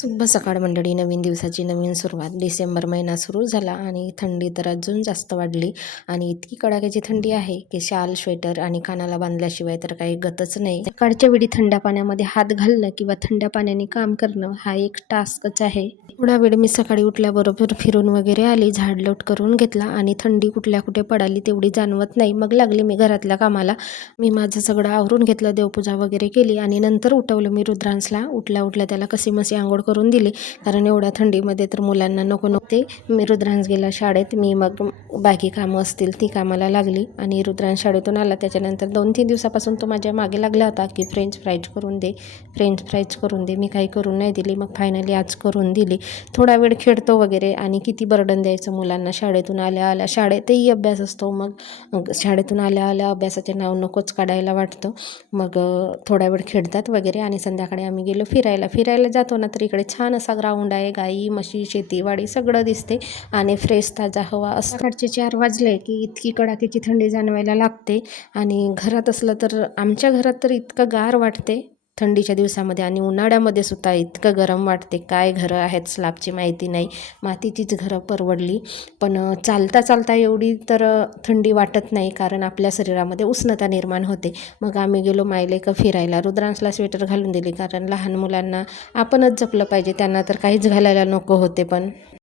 शुभ सकाळ मंडळी. नवीन दिवसाची नवीन सुरुवात. डिसेंबर महिना सुरू झाला आणि थंडी तर अजून जास्त वाढली आणि इतकी कडाक्याची थंडी आहे की शाल, स्वेटर आणि कानाला बांधल्याशिवाय तर काही गतच नाही. सकाळच्या वेळी थंड पाण्यामध्ये हात घालणं किंवा थंड पाण्याने काम करणं हा एक टास्कच आहे. थोडा वेळ मी सकाळी उठल्याबरोबर फिरून वगैरे आली, झाडलोट करून घेतला आणि थंडी कुठल्या कुठे पडाली तेवढी जाणवत नाही. मग लागली मी घरातल्या कामाला. मी माझं सगळं आवरून घेतलं, देवपूजा वगैरे केली आणि नंतर उठवलं मी रुद्रांशला. उठल्या उठल्या त्याला कशीमसी आंघोळ करून दिली, कारण एवढ्या थंडीमध्ये तर मुलांना नको नव्हते. मी रुद्रांश गेला शाळेत. मी मग बाकी कामं असतील ती कामाला लागली आणि रुद्रांश शाळेतून आला. त्याच्यानंतर 2-3 दिवसापासून तो माझ्या मागे लागला होता की फ्रेंच फ्राईज करून दे, फ्रेंच फ्राईज करून दे. मी काही करून नाही दिली. मग फायनली आज करून दिली. थोडा वेळ खेळतो वगैरे आणि किती बर्डन द्यायचं मुलांना. शाळेतून आल्या आल्या शाळेतही अभ्यास असतो. मग शाळेतून आल्या आल्या अभ्यासाचे नाव नकोच काढायला वाटतं. मग थोडा वेळ खेळतात वगैरे आणि संध्याकाळी आम्ही गेलो फिरायला जातो ना, तर इकडे छान असा ग्राउंड आहे. गाई म्हशी शेतीवाडी सगळं दिसते आणि फ्रेश ताजा हवा. सकाळचे 4 वाजले की इतकी कडाक्याची थंडी जाणवायला लागते आणि घरात असलं तर आमच्या घरात तर इतकं गार वाटते थंडीच्या दिवसामध्ये आणि उन्हाळ्यामध्ये सुद्धा इतकं गरम वाटते. काय घरं आहेत स्लॅबची माहिती नाही, मातीचीच घरं परवडली. पण चालता चालता एवढी तर थंडी वाटत नाही, कारण आपल्या शरीरामध्ये उष्णता निर्माण होते. मग आम्ही गेलो मायलेक फिरायला. रुद्रांशला स्वेटर घालून दिली, कारण लहान मुलांना आपणच जपलं पाहिजे, त्यांना तर काहीच घालायला नको होते. पण